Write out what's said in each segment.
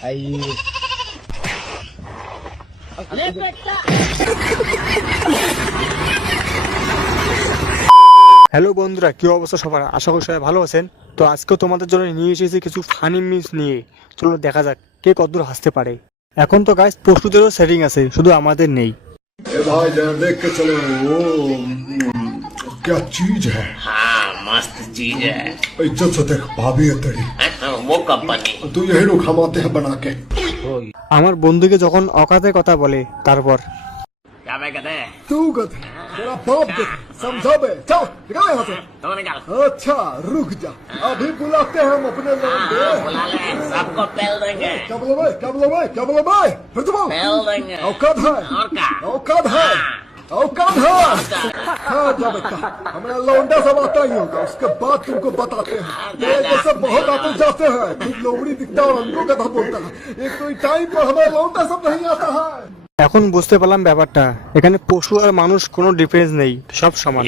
Hello বন্ধুরা, কি অবস্থা সবার? আশা করি সবাই ভালো আছেন। তো আজকে তোমাদের জন্য নিয়ে এসেছি কিছু ফানি মিমস নিয়ে। চলো দেখা যাক কে কতদূর হাসতে পারে। এখন তো গাইস পশুদেরও সেটিং আছে, শুধু আমাদের নেই। भाई देख के चलो। वो क्या चीज है? हाँ मस्त चीज है। इज्जत से देख, भाभी है तेरी। वो कंपनी तू यही रुख हम आते हैं बना के। আমার বন্ধুকে যখন অকাতের কথা বলে তারপর क्या मैं कहते हैं तू गध, तेरा बाप गध, समझा बे? चल निकल यहाँ से। तो निकाल अच्छा रुक जा, अभी बुलाते हैं हम अपने लौंडे। बुला ले, सबको पेल देंगे। क्या बोलो भाई, क्या बोलो भाई, क्या बोलो भाई? फिर से बोल। पेल देंगे। औकात है, और क्या? औकात है, औकात है। हाँ जा बेटा, हमारा लौंडा सब आता ही होगा, उसके बाद तुमको बताते हैं। ये सब बहुत आते जाते हैं, ठीक लोमड़ी दिखता और हमको गधा बोलता है। एक तो टाइम पर हमारा लौंडा सब नहीं आता है। এখন বুঝতে পারলাম ব্যাপারটা, এখানে পশু আর মানুষ কোনো ডিফারেন্স নেই, সব সমান।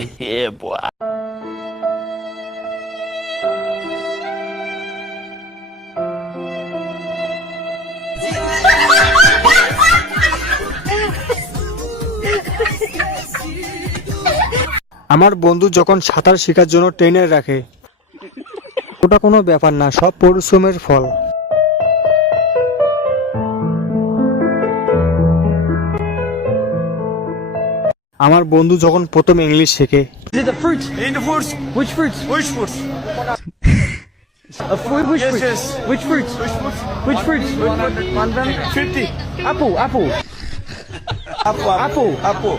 আমার বন্ধু যখন সাঁতার শেখার জন্য ট্রেনার রাখে, ওটা কোনো ব্যাপার না, সব পরিশ্রমের ফল। আমার বন্ধু যখন প্রথম ইংলিশ শেখে, Is it the fruit? In the fruits. Which fruits? Which fruits? A fruit? Which Yes, fruit? yes. Which fruits? Which fruits? Which fruits? 50. Apple, apple. Apple. Apple. Apple.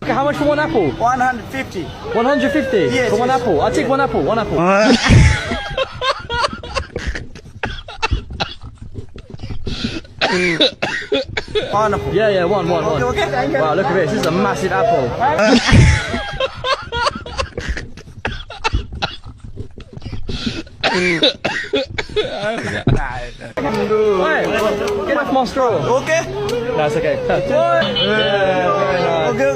Okay, how much for one apple? 150. 150 Yes, for one yes. apple. I'll take one apple, one apple. One apple. Yeah, one. Okay. Wow, look at this. This is a massive apple. Hey, get off my straw. Okay. That's okay. Okay.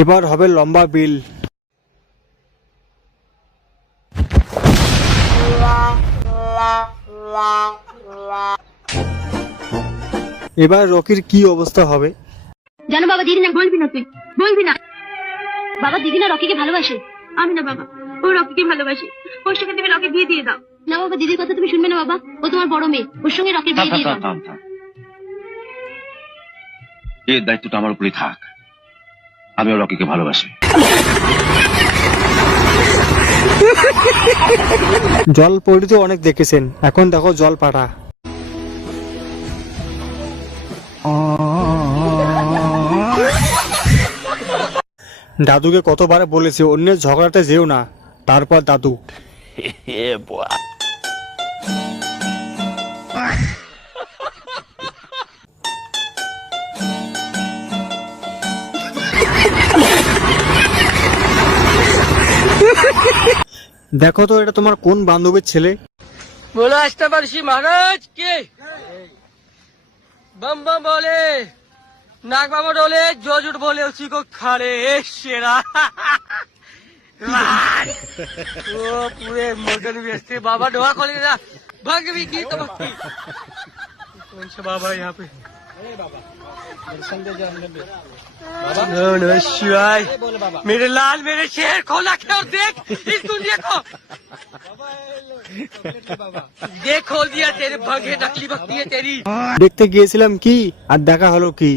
এবার হবে লম্বা বিল। এবার রকির কি অবস্থা হবে? জানো বাবা, দিদি না, বলবি না, তুই বলবি না। বাবা, দিদি না রকিকে ভালোবাসে। আমি না বাবা, ও রকিকে ভালোবাসে। ওর সঙ্গে তুমি রকি বিয়ে দিয়ে দাও না বাবা। দিদির কথা তুমি শুনবে না বাবা, ও তোমার বড় মেয়ে, ওর সঙ্গে রকি বিয়ে দিয়ে দাও। এই দায়িত্বটা আমার উপরেই থাক। আমিও রকিকে ভালোবাসি। জল পড়ি তো অনেক দেখেছেন, এখন দেখো জল পাড়া। দাদুকে কতবার বলেছি অন্যের ঝগড়াতে যেও না, তারপর দাদু দেখো তো এটা তোমার কোন বান্ধবীর ছেলে? बोलो अष्टवर्षी महाराज की बम बम बोले, नाग बाबा डोले, जो जुट बोले उसी को खड़े शेरा। वो पूरे मगन व्यस्ते बाबा डोहा खोले ना, भंग भी की तो भक्ति। कौन सा बाबा है यहाँ पे? नमः शिवाय। मेरे लाल, मेरे शेर, खोला के और देख इस दुनिया को। ये खोल दिया, तेरे भगे नकली भक्ति है तेरी। দেখতে গিয়েছিলাম কি আর দেখা হলো কি?